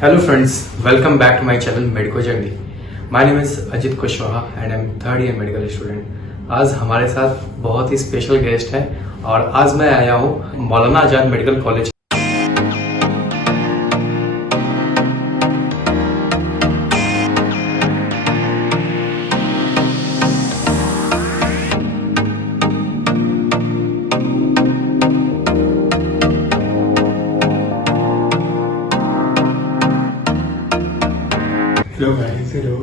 Hello friends, welcome back to my channel Medico Journey. My name is Ajit Kushwaha and I'm third year medical student. आज हमारे साथ बहुत ही special guest है और आज मैं आया हूँ Maulana Azad medical college. Hello guys, hello.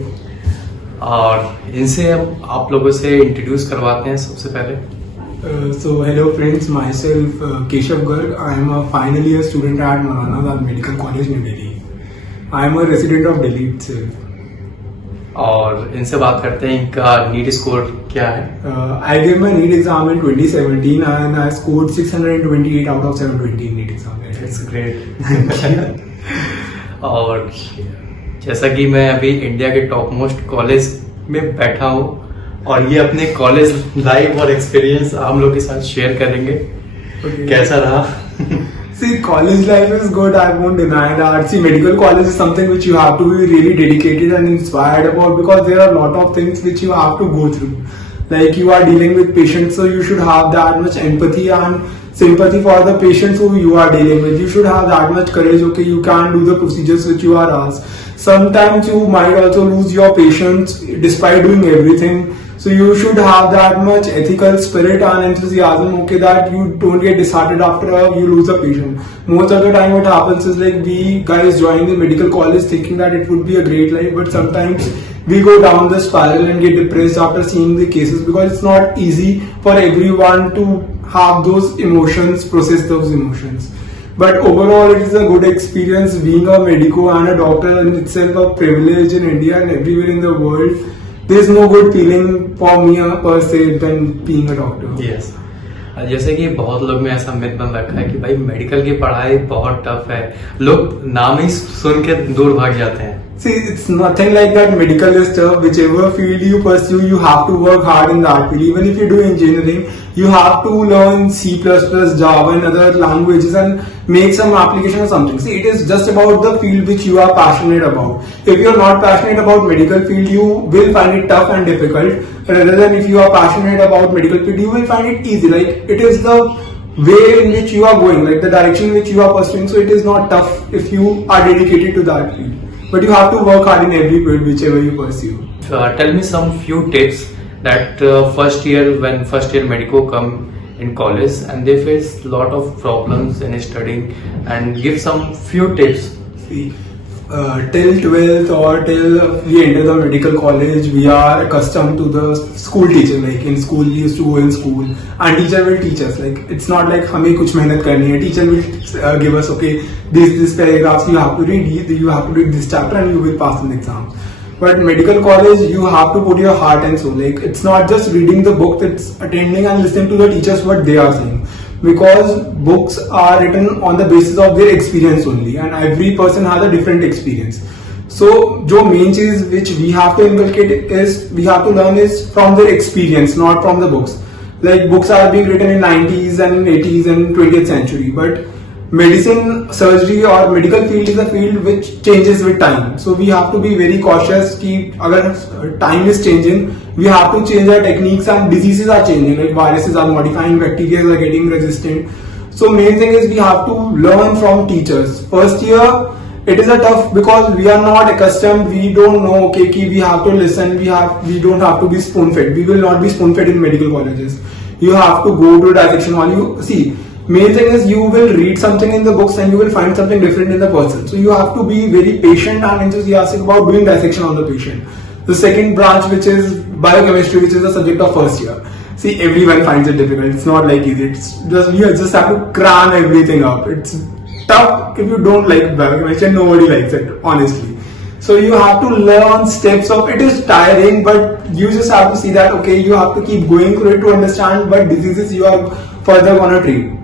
और इनसे हम आप लोगों से इंट्रोड्यूस करवाते हैं सबसे पहले। So hello friends, myself Keshav Garg. I am a final year student at Maulana Azad Medical College, New Delhi. I am a resident of Delhi itself. और इनसे बात करते हैं इनका नीट स्कोर क्या है। I gave my NEET exam in 2017 and I scored 628 out of 720 NEET exam. It's great। और जैसा कि मैं अभी इंडिया के टॉप मोस्ट कॉलेज में बैठा हूँ और ये अपने कॉलेज लाइफ और एक्सपीरियंस हम लोग के साथ शेयर करेंगे। कैसा रहा? See, college life is good. I won't deny that. See, medical college is something which you have to be really dedicated and inspired about because there are a lot of things which you have to go through. Like you are dealing with patients, so you should have that much empathy and sympathy for the patients who you are dealing with. You should have that much courage. Okay, you can't do the procedures which you are asked. Sometimes you might also lose your patience despite doing everything. So you should have that much ethical spirit and enthusiasm, okay, that you don't get disheartened after you lose a patient. Most of the time what happens is like we guys join the medical college thinking that it would be a great life, but sometimes we go down the spiral and get depressed after seeing the cases because it's not easy for everyone to have those emotions, process those emotions. But overall, it is a good experience. Being a medico and a doctor in itself a privilege in India and everywhere in the world. There is no good feeling for me per se than being a doctor. Yes. जैसे कि बहुत लोग में ऐसा myth बन रखा है कि भाई मेडिकल की पढ़ाई बहुत टफ है, लोग नाम ही सुन के दूर भाग जाते हैं। See, it's nothing like that. Medical is tough. Whichever field you pursue, you have to work hard in that field. Even if you do engineering, you have to learn C++, Java and other languages and make some application or something. See, it is just about the field which you are passionate about. If you are not passionate about medical field, you will find it tough and difficult. Rather than if you are passionate about medical field, you will find it easy. Like it is the way in which you are going, like the direction in which you are pursuing. So it is not tough if you are dedicated to that field. But you have to work hard in every field, whichever you pursue. Tell me some few tips that when first year medico come in college and they face lot of problems in studying, and give some few tips. See, till 12th or till we enter the medical college, we are accustomed to the school teacher. Like in school, we used to go in school and teacher will teach us. Like it's not like हमें कुछ मेहनत करनी है. Teacher will give us, okay, this paragraphs you have to read, you have to read this chapter and you will pass an exam. But medical college, you have to put your heart and soul. Like it's not just reading the book, it's attending and listening to the teachers what they are saying. Because books are written on the basis of their experience only, and every person has a different experience. So, जो main चीज which we have to inculcate is we have to learn is from their experience, not from the books. Like books are being written in 90s and 80s and 20th century, but medicine, surgery or medical field is a field which changes with time. So we have to be very cautious कि अगर time is changing, we have to change our techniques and diseases are changing. Like viruses are modifying, bacteria are getting resistant. So main thing is we have to learn from teachers. First year, it is a tough because we are not accustomed. We don't know. Okay, कि we have to listen. We don't have to be spoon fed. We will not be spoon fed in medical colleges. You have to go to dissection hall. You see. Main thing is you will read something in the books and you will find something different in the person. So you have to be very patient and enthusiastic about doing dissection on the patient. The second branch, which is biochemistry, which is the subject of first year. See, everyone finds it difficult. It's not like easy. It's just you just have to cram everything up. It's tough if you don't like biochemistry. Nobody likes it, honestly. So you have to learn steps of it. Is tiring, but you just have to see that okay, you have to keep going through it to understand what diseases you are further gonna treat.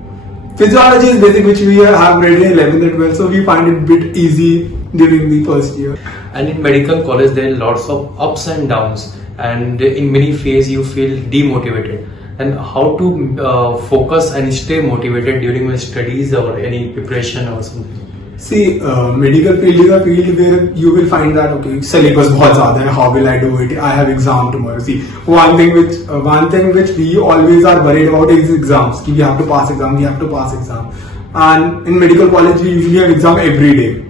Physiology is basic, which we have read in 11th and 12th, so we find it a bit easy during the first year. And in medical college, there are lots of ups and downs, and in many phases you feel demotivated. And how to focus and stay motivated during my studies or any preparation or something? See, medical field is a field where you will find that okay, syllabus बहुत ज़्यादा है. How will I do it? I have exam tomorrow. See, one thing which we always are worried about is exams. कि we have to pass exam, we have to pass exam. And in medical college we usually have exam every day.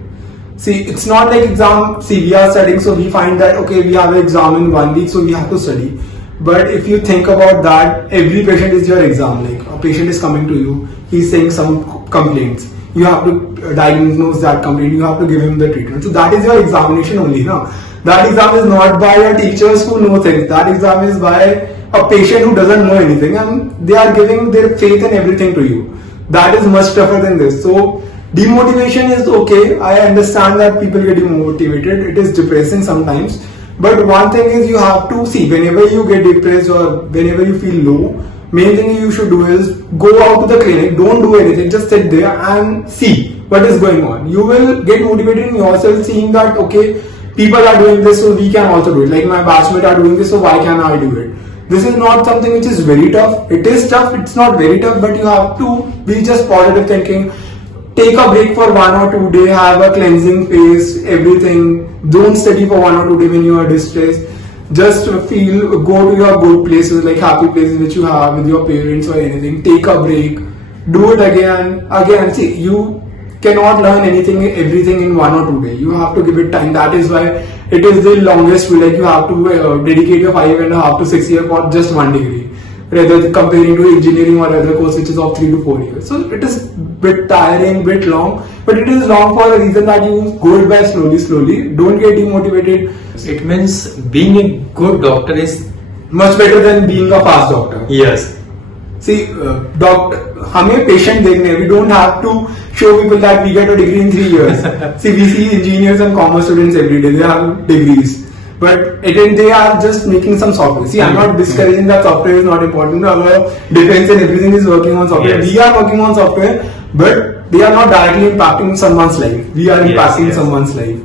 See, it's not like exam. See, we are studying, so we find that okay, we have an exam in 1 week, so we have to study. But if you think about that, every patient is your exam. Like a patient is coming to you, he's saying some complaints. You have to diagnose that complaint. You have to give him the treatment. So that is your examination only, no? That exam is not by your teachers who know things. That exam is by a patient who doesn't know anything, and they are giving their faith and everything to you. That is much tougher than this. So demotivation is okay. I understand that people get demotivated. It is depressing sometimes. But one thing is you have to see whenever you get depressed or whenever you feel low. Main thing you should do is go out to the clinic, don't do anything, just sit there and see what is going on. You will get motivated in yourself seeing that okay, people are doing this, so we can also do it. Like my batchmates are doing this, so why can't I do it? This is not something which is very tough. It is tough, it's not very tough, but you have to be just positive thinking. Take a break for 1 or 2 days, have a cleansing phase, everything. Don't study for 1 or 2 days when you are distressed. Just go to your good places, like happy places which you have with your parents or anything. Take a break, do it again. See, you cannot learn everything in 1 or 2 days. You have to give it time. That is why it is the longest way. Like you have to dedicate your 5.5 to 6 years for just 1 degree, rather than comparing to engineering or other course which is of 3 to 4 years. So it is bit tiring, bit long, but it is long for a reason that you go it by slowly. Don't get demotivated. It means being a good doctor is Much better than being a fast doctor. yes. See, doctor, हमें patient देखने, we don't have to show people that we get a degree in 3 years. See, we see engineers and commerce students every day, they have degrees. But again, they are just making some software. See, I'm not discouraging that software is not important. Our defense and everything is working on software. Yes. We are working on software, but they are not directly impacting someone's life. We are impacting someone's life.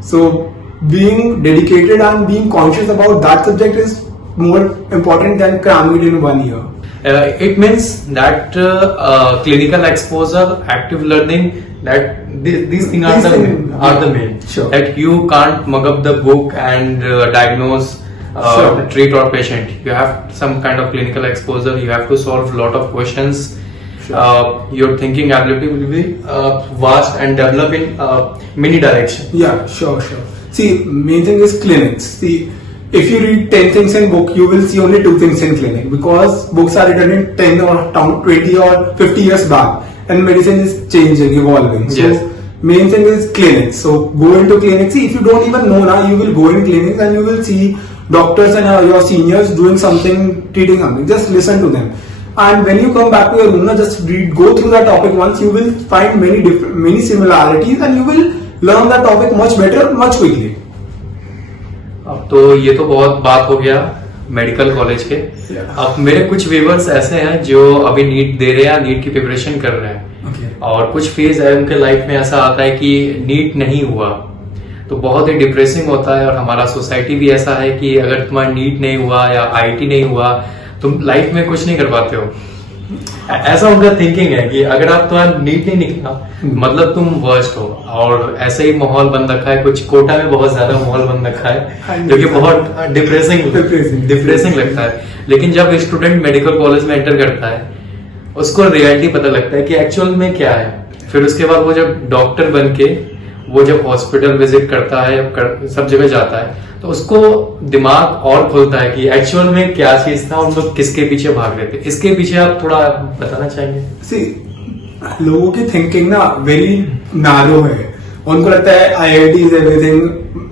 So, being dedicated and being conscious about that subject is more important than cramming it in 1 year. It means that clinical exposure, active learning, that these things are the main. Sure. That you can't mug up the book and diagnose, treat or patient. You have some kind of clinical exposure. You have to solve a lot of questions. Your thinking ability will be vast and develop in many directions. Yeah, sure. See, main thing is clinics. See, if you read 10 things in book, you will see only 2 things in clinic because books are written in 10 or 20 or 50 years back and medicine is changing, evolving. So, main thing is clinics. So, go into clinics. See, if you don't even know now, you will go in clinics and you will see doctors and your seniors doing something, treating something. Just listen to them. And when you come back to your room, just read, go through that topic once, you will find many similarities and you will learn that topic much better, much quickly. अब तो ये तो बहुत बात हो गया medical college के. अब मेरे कुछ व्यूअर्स ऐसे हैं जो अभी नीट दे रहे हैं, नीट की प्रिपरेशन कर रहे हैं और कुछ फेज है उनके लाइफ में ऐसा आता है कि नीट नहीं हुआ तो बहुत ही डिप्रेसिंग होता है. और हमारा सोसाइटी भी ऐसा है कि अगर तुम्हारा नीट नहीं हुआ या आईआईटी नहीं हुआ तुम लाइफ में कुछ नहीं कर पाते हो. ऐसा उनका थिंकिंग है कि अगर आप तुम्हारा नीट नहीं निकला मतलब तुम वर्स्ट हो. और ऐसे ही माहौल बन रखा है, कुछ कोटा में बहुत ज्यादा माहौल बन रखा है जो कि बहुत डिप्रेसिंग लगता है. लेकिन जब स्टूडेंट मेडिकल कॉलेज में एंटर करता है उसको रियलिटी पता लगता है कि एक्चुअल में क्या है. फिर उसके बाद वो जब डॉक्टर बन के वो जब हॉस्पिटल विजिट करता है, सब जगह जाता है तो उसको दिमाग और खुलता है कि एक्चुअल में क्या चीज था, उन लोग किसके पीछे भाग रहे थे. इसके पीछे आप थोड़ा बताना चाहेंगे? सी, लोगों की थिंकिंग ना वेरी नैरो है. उनको लगता है IIT is everything,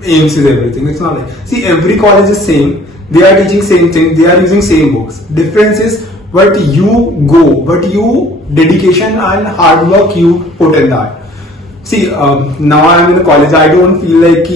AIIMS is everything. It's not like, see, every college is same. They are teaching same thing. They are using same books. Difference is what you go, what you dedication and hard work you put in that. See, now I am in a college. I don't feel like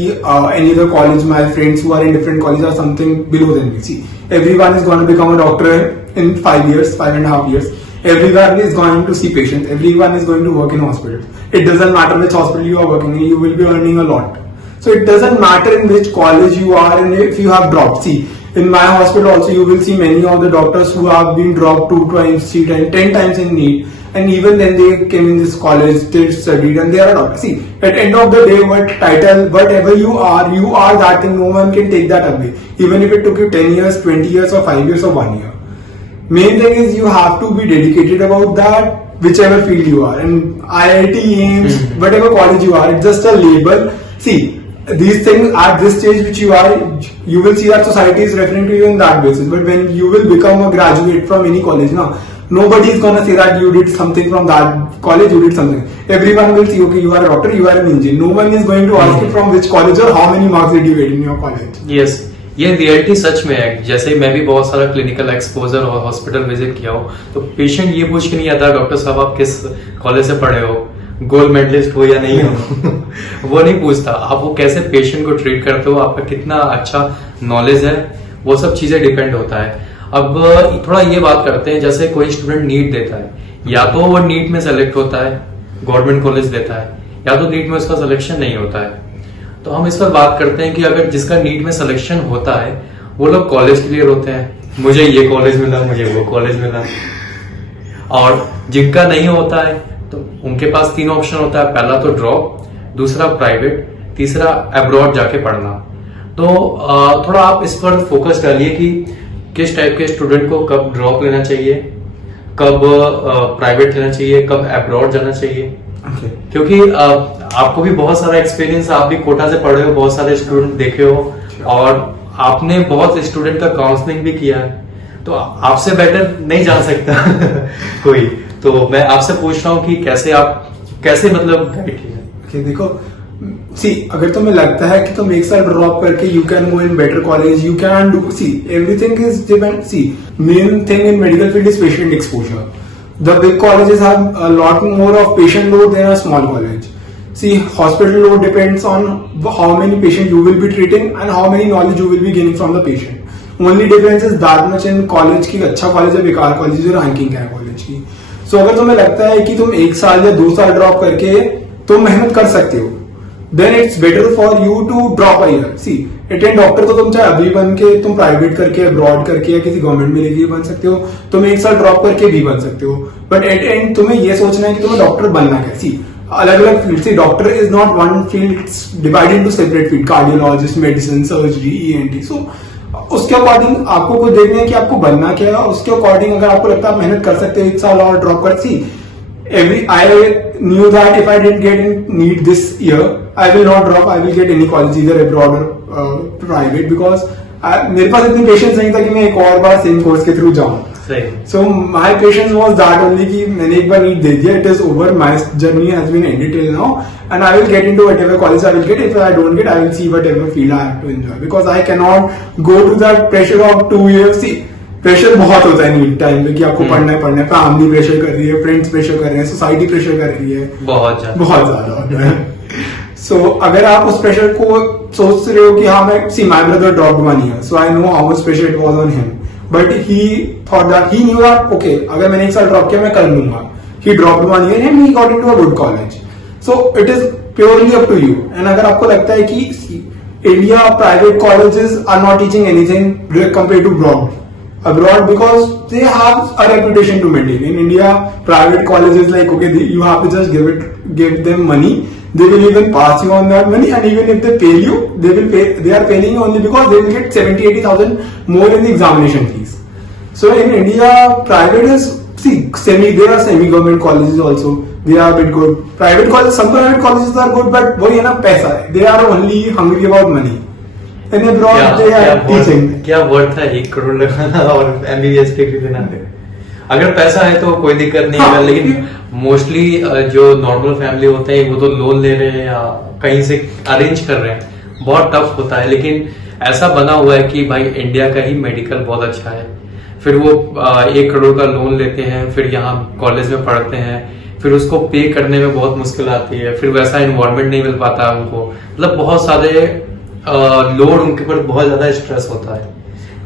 any other college, my friends who are in different colleges are something below than me. See, everyone is going to become a doctor in 5 years, 5.5 years. Everyone is going to see patients. Everyone is going to work in hospitals. It doesn't matter which hospital you are working in. You will be earning a lot. So it doesn't matter in which college you are and if you have dropped. See, In my hospital also, you will see many of the doctors who have been dropped 2 times, 3 times, 10 times in NEET, and even then they came in this college, they studied, and they are a doctor. See, at end of the day, what title, whatever you are that thing. No one can take that away. Even if it took you 10 years, 20 years, or 5 years, or 1 year. Main thing is you have to be dedicated about that, whichever field you are. And IIT, AIMS, whatever college you are, it's just a label. See, these things at this stage which you are, you will see that society is referring to you in that basis. But when you will become a graduate from any college now, nobody is gonna say that you did something from that college, you did something. Everyone will see, okay, you are a doctor, you are an engineer. No one is going to ask you from which college or how many marks did you get in your college. Yes, ये reality सच में है. जैसे मैं भी बहुत सारा clinical exposure और hospital visit किया हूँ, तो पेशेंट ये पूछ के नहीं आता डॉक्टर साहब आप किस कॉलेज से पढ़े हो, गोल्ड मेडलिस्ट हो या नहीं हो. वो नहीं पूछता. आप वो कैसे पेशेंट को ट्रीट करते हो, आपका कितना अच्छा नॉलेज है, वो सब चीजें डिपेंड होता है. अब थोड़ा ये बात करते हैं, जैसे कोई स्टूडेंट नीट देता है, या तो वो नीट में सेलेक्ट होता है, गवर्नमेंट कॉलेज देता है, या तो नीट में उसका सिलेक्शन नहीं होता है. तो हम इस पर बात करते हैं कि अगर जिसका नीट में सिलेक्शन होता है, वो लोग कॉलेज क्लियर होते हैं, मुझे ये कॉलेज मिला, मुझे वो कॉलेज मिला. और जिनका नहीं होता है तो उनके पास 3 ऑप्शन होता है. पहला तो ड्रॉप, दूसरा प्राइवेट, तीसरा अब्रॉड जाके पढ़ना. तो थोड़ा आप इस पर फोकस डालिए कि किस टाइप के स्टूडेंट को कब ड्रॉप लेना चाहिए, कब प्राइवेट लेना चाहिए, कब अब्रॉड जाना चाहिए. क्योंकि आपको भी बहुत सारा एक्सपीरियंस, आप भी कोटा से पढ़े हो, बहुत सारे स्टूडेंट देखे हो, और आपने बहुत स्टूडेंट का काउंसलिंग भी किया है, तो आपसे बेटर नहीं जान सकता कोई. तो मैं आपसे पूछ रहा हूँ कि कैसे मतलब गाइड किया. देखो, सी अगर तुम्हें लगता है कि तुम एक साल ड्रॉप करके you can go in better college, you can do, see everything is depend. See main thing in medical field is patient exposure. The big colleges have a lot more of patient load than a small college. See, hospital load depends on how many patients you will be treating and how many knowledge you will be gaining from the patient. Only difference is that much in college की अच्छा college है, बेकार college है, ranking है college की. So अगर तुम्हें लगता है कि तुम 1 साल या 2 साल ड्रॉप करके तुम मेहनत कर सकते हो, then it's better for you to drop a year. See, attend doctor तो तुम चाहे अभी बन के, तुम प्राइवेट करके, अब्रॉड करके, या किसी गवर्नमेंट में लेके बन सकते हो, तुम 1 साल ड्रॉप करके भी बन सकते हो. बट एट एंड तुम्हें ये सोचना है कि तुम्हें डॉक्टर बनना क्या. सी अलग अलग field, see doctor is not one field, it's divided into separate field, cardiologist, medicine, surgery, ENT. So उसके अकॉर्डिंग आपको कुछ देखना है कि आपको बनना क्या है. उसके अकॉर्डिंग अगर आपको लगता है आप मेहनत कर सकते हो 1 साल और ड्रॉप कर. सी I knew that if I didn't get in NEET this year, I will not drop. I will get any college, either abroad or private, because मेरे पास इतनी पेशेंस नहीं था कि मैं एक और बार सेम कोर्स के थ्रू जाऊं. So my patience was that only कि मैंने एक बार NEET दे दिया. It is over. My journey has been ended till now, and I will get into whatever college I will get. If I don't get, I will see whatever field I have to enjoy, because I cannot go to that pressure of 2 years. See, pressure बहुत होता है NEET time पे कि आपको पढ़ना है, family pressure कर रही है, फ्रेंड्स प्रेशर कर रहे हैं, सोसाइटी प्रेशर कर रही है, बहुत ज्यादा होता है. सो अगर आप उस प्रेशर को सोच रहे हो कि हाँ मैं, see my brother dropped 1 year, so I know how much pressure it was on him, but he thought that, he knew that okay अगर मैंने 1 साल ड्रॉप किया मैं कर लूंगा. He dropped 1 year and he got into a good college. So it is purely up to you. And अगर आपको लगता है कि India private colleges are not teaching anything compare to abroad, because they have a reputation to maintain. In India, private colleges, like, okay, you have to just give them money. They will even pass you on that money, and even if they fail you, they are failing you only because they will get 70,000-80,000 more in the examination fees. So in India, private is, there are semi-government colleges also. They are a bit good. Private colleges, some private colleges are good, but वही है ना, पैसा है. They are only hungry about money. क्या worth है 1 करोड़ लगाना और MBBS degree लेना. अगर पैसा है तो कोई दिक्कत नहीं है, लेकिन मोस्टली जो नॉर्मल फैमिली होते हैं वो तो लोन ले रहे हैं या कहीं से अरेंज कर रहे हैं, बहुत टफ होता है. लेकिन ऐसा बना हुआ है कि भाई इंडिया का ही मेडिकल बहुत अच्छा है, फिर वो 1 करोड़ का लोन लेते हैं, फिर यहाँ कॉलेज में पढ़ते हैं, फिर उसको पे करने में बहुत मुश्किल आती है, फिर वैसा एनवायरमेंट नहीं मिल पाता उनको, मतलब बहुत सारे लोड उनके ऊपर, बहुत ज्यादा स्ट्रेस होता है.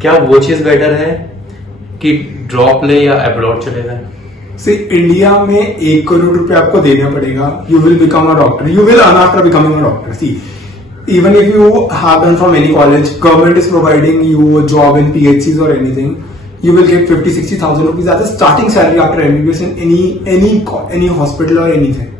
क्या वो चीज बेटर है कि ड्रॉप ले या अब्रॉड चले जाए? सी इंडिया में 1 करोड़ रुपए आपको देना पड़ेगा, you will become a doctor, you will earn after becoming a doctor. See even if you have done from any college, government is providing you a job in PHCs or anything, you will get 50-60,000 rupees as a starting salary after MBBS in any hospital or anything.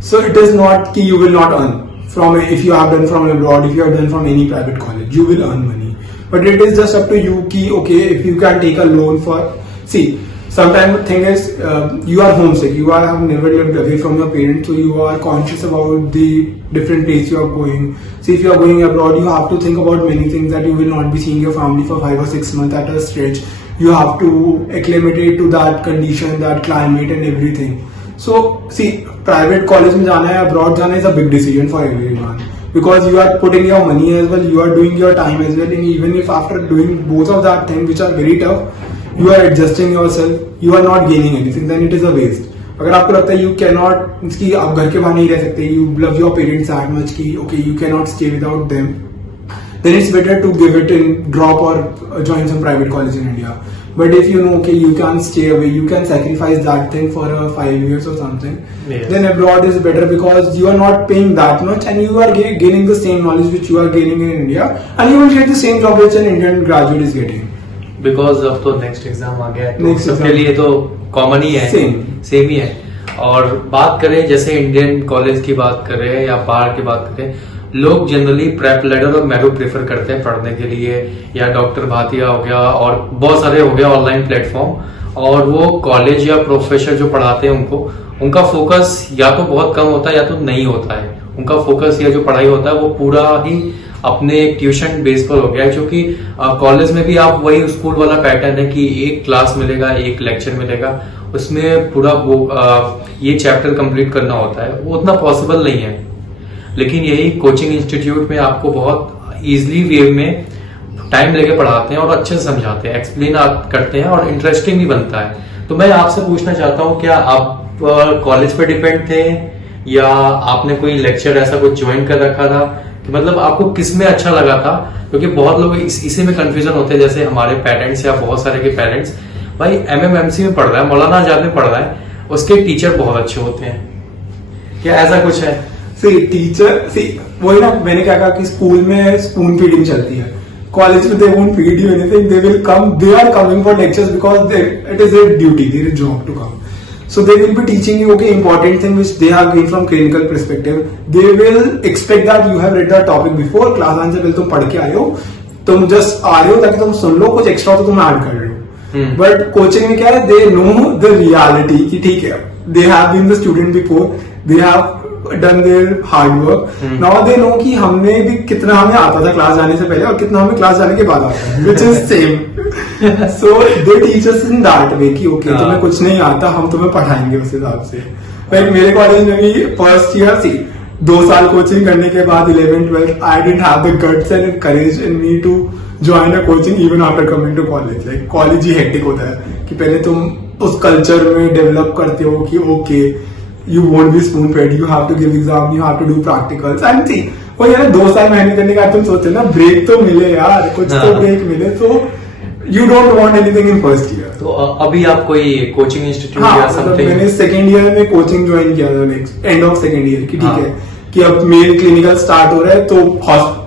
So it is not कि you will not earn from if you have done from abroad, if you have done from any private college, you will earn money. But it is just up to you कि okay, if you can take a loan for, see, sometimes the thing is you are homesick, you have never lived away from your parents, so you are conscious about the different place you are going. See, if you are going abroad, you have to think about many things, that you will not be seeing your family for 5 or 6 months at a stretch. You have to acclimate to that condition, that climate and everything. So see, private college में जाना है, abroad जाना is a big decision for everyone, because you are putting your money as well, you are doing your time as well, and even if after doing both of that thing which are very tough, you are adjusting yourself, you are not gaining anything, then it is a waste. अगर आपको लगता है you cannot, कि आप घर के बाहर नहीं रह सकते, you love your parents that much कि okay you cannot stay without them, then it's better to give it in drop or join some private college in India. But if you know okay you can stay away, you can sacrifice that thing for 5 years or something, yeah, then abroad is better, because you are not paying that much and you are gaining the same knowledge which you are gaining in India, and you will get the same job which an Indian graduate is getting. Because अब तो next exam आ गया है, तो Next सबके exam. लिए तो common ही है, same ही है. और बात करें जैसे इंडियन कॉलेज की बात करें या बाहर की बात करें, लोग जनरली प्रेप लेडर और मैरो प्रेफर करते हैं पढ़ने के लिए, या डॉक्टर भातिया हो गया और बहुत सारे हो गया ऑनलाइन प्लेटफॉर्म. और वो कॉलेज या प्रोफेसर जो पढ़ाते हैं उनका फोकस या तो बहुत कम होता है या तो नहीं होता है. उनका फोकस या जो पढ़ाई होता है वो पूरा ही अपने ट्यूशन बेस पर हो गया है, क्योंकि कॉलेज में भी आप वही स्कूल वाला पैटर्न है कि एक क्लास मिलेगा, एक लेक्चर मिलेगा, उसमें पूरा वो ये चैप्टर कंप्लीट करना होता है, वो उतना पॉसिबल नहीं है. लेकिन यही कोचिंग इंस्टीट्यूट में आपको बहुत इजीली वे में टाइम लेके पढ़ाते हैं और अच्छे से समझाते हैं, एक्सप्लेन करते हैं और इंटरेस्टिंग भी बनता है. तो मैं आपसे पूछना चाहता हूँ, क्या आप कॉलेज पे डिपेंड थे या आपने कोई लेक्चर ऐसा कुछ ज्वाइन कर रखा था, कि मतलब आपको किस में अच्छा लगा था? क्योंकि बहुत लोग इसी में कंफ्यूजन होते हैं, जैसे हमारे पेरेंट्स या बहुत सारे के पेरेंट्स, भाई MMMC में पढ़ रहा है, मौलाना आजाद में पढ़ रहा है, उसके टीचर बहुत अच्छे होते हैं, क्या ऐसा कुछ है? वही ना मैंने क्या कहा कि स्कूल में स्पून फीडिंग चलती है, कॉलेज में they won't feed you anything, they will come, they are coming for lectures because it is their duty, their job to come. So they will be teaching you okay important thing which they have gained from clinical perspective. They will expect that you have read the topic before class आने से पहले तुम पढ़ के आए हो, तुम just आ रहे हो ताकि तुम सुन लो, कुछ एक्स्ट्रा तो तुम ऐड कर रहे हो. बट कोचिंग में क्या है, they know the reality कि ठीक है, they have been the student before, they have done their hard work. Now they know कि हमने भी कितना हमें आता था क्लास जाने से पहले और कितना हमें क्लास जाने के बाद आता है, which is same. So they teach us in that way कि okay तुम्हें कुछ नहीं आता, हम तुम्हें पढ़ाएंगे उस हिसाब से. Like मेरे कॉलेज में भी फर्स्ट ईयर थी, 2 साल कोचिंग करने के बाद 11th-12th I didn't have the guts and courage in me to join a coaching even after coming to college. Like college he hectic होता है कि पहले तुम उस कल्चर में डेवलप करते हो कि okay you won't be spoon fed, you have to give exam, you have to do practicals and see वो यार 2 साल मेहनत करने के बाद तुम सोचते हो ना ब्रेक तो मिले यार, कुछ तो ब्रेक मिले, तो you don't want anything in first year. तो अभी आप कोई कोचिंग इंस्टीट्यूट या समथिंग? मैंने सेकंड ईयर में कोचिंग ज्वाइन किया था, एंड ऑफ सेकंड ईयर की, ठीक है कि अब मेल क्लिनिकल स्टार्ट हो रहा है, तो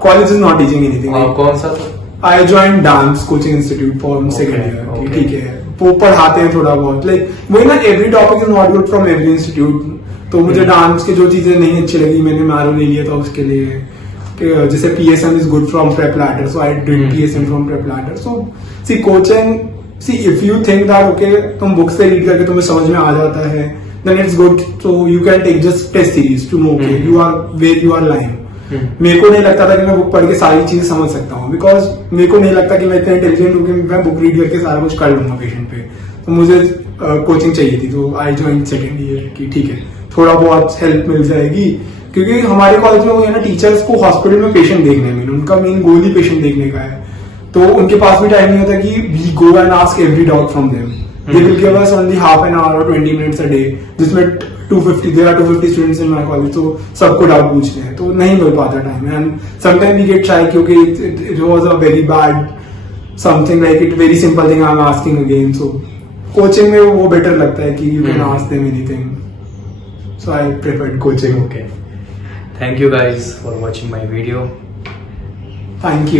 college is not teaching anything. कौन सा? I join dance coaching institute for second year, ठीक है, वो पढ़ाते हैं थोड़ा बहुत, लाइक वही ना, every topic is not good from every institute. तो मुझे डांस की जो चीजें नहीं अच्छी लगी, मैंने मैरो ले लिया था उसके लिए, जैसे PSM is good from prep ladder, so I did PSM from prep ladder. So see coaching, see if you think that okay तुम बुक से रीड करके तुम्हें समझ में आ जाता है, then it's good, so you can take just test series to know okay you are where you are lying. मेरे को नहीं लगता था कि मैं बुक पढ़ के सारी चीजें समझ सकता हूँ, बिकॉज मेरे को नहीं लगता कि मैं इतना इंटेलिजेंट हूँ कि मैं बुक रीड करके सारा कुछ कर लूंगा पेशेंट पे. तो मुझे कोचिंग चाहिए थी, तो आई ज्वाइन सेकेंड ईयर की, ठीक है थोड़ा बहुत हेल्प मिल जाएगी, क्योंकि हमारे कॉलेज में वो है ना, टीचर्स को हॉस्पिटल में पेशेंट देखने में, उनका मेन गोल ही पेशेंट देखने का है, तो उनके पास भी टाइम नहीं होता कि we go and ask every doubt from them. They will give us only half an hour और 20 minutes a day, जिसमें 250 there are 250 students in my college, तो सबको डाउट पूछते हैं, तो नहीं मिल पाता time. And sometime we get shy क्योंकि it was a very bad something, like it very simple thing I am asking again. So coaching में वो बेटर लगता है कि you can ask them anything, so I preferred coaching. Okay, Thank you guys for watching my video. Thank you.